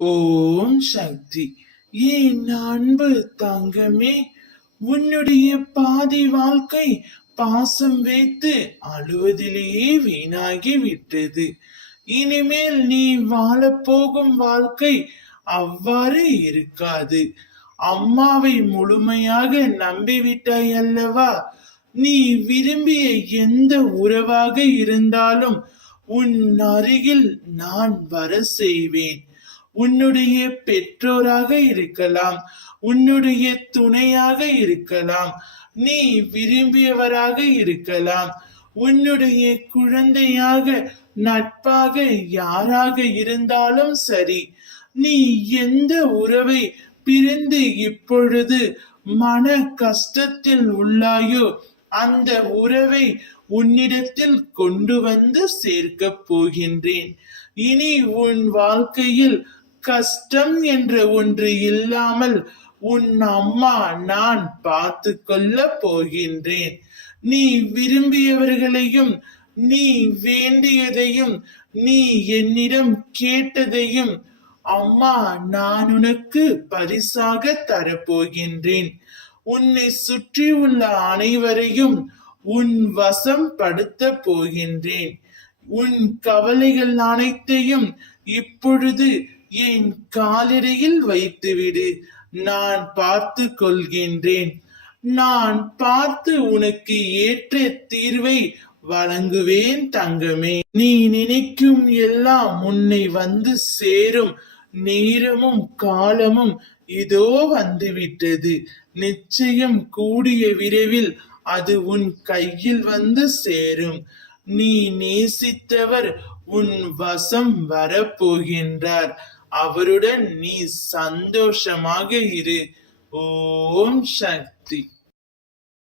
ஓம் சக்தி. என் அன்பு தங்கமே, உன்னுடைய பாதி வாழ்க்கை பாசம் வைத்து அழுவதிலேயே வீணாகி விட்டது. இனிமேல் நீ வாழப்போகும் வாழ்க்கை அவ்வாறு இருக்காது. அம்மாவை முழுமையாக நம்பிவிட்டாய் அல்லவா? நீ விரும்பிய எந்த உறவாக இருந்தாலும் உன் அருகில் நான் வர செய்வேன். உன்னுடைய பெற்றோராக இருக்கலாம், உன்னுடைய துணையாக இருக்கலாம், நீ விரும்பியவராக இருக்கலாம், உன்னுடைய குழந்தையாக நட்பாக யாராக இருந்தாலும் சரி. நீ எந்த உறவை பிரிந்து இப்பொழுது மன கஷ்டத்தில் உள்ளாயோ அந்த உறவை உன்னிடத்தில் கொண்டு வந்து சேர்க்கப் போகின்றேன். இனி உன் வாழ்க்கையில் கஷ்டம் என்ற ஒன்று இல்லாமல் உன் அம்மா நான் பார்த்து கொள்ள போகின்றேன். நீ விரும்பியவர்களையும் நீ வேண்டியதையும் நீ என்னிடம் கேட்டதையும் அம்மா நான் உனக்கு பரிசாக தரப்போகின்றேன். உன்னை சுற்றியுள்ள அனைவரையும் உன் வசம் படுத்த போகின்றேன். உன் கவலைகள் அனைத்தையும் இப்பொழுது என் காலடியில் வைத்துவிடு. நான் பார்த்து கொள்கின்றேன். நான் பார்த்து உனக்கு ஏற்ற தீர்வை வழங்குவேன் தங்கமே. நீ நினைக்கும் எல்லாம் உன்னை வந்து சேரும். நேரமும் காலமும் இதோ வந்துவிட்டது. நிச்சயம் கூடிய விரைவில் அது உன் கையில் வந்து சேரும். நீ நேசித்தவர் உன் வசம் வரப்போகின்றார். அவருடன் நீ சந்தோஷமாக இரு. ஓம் சக்தி.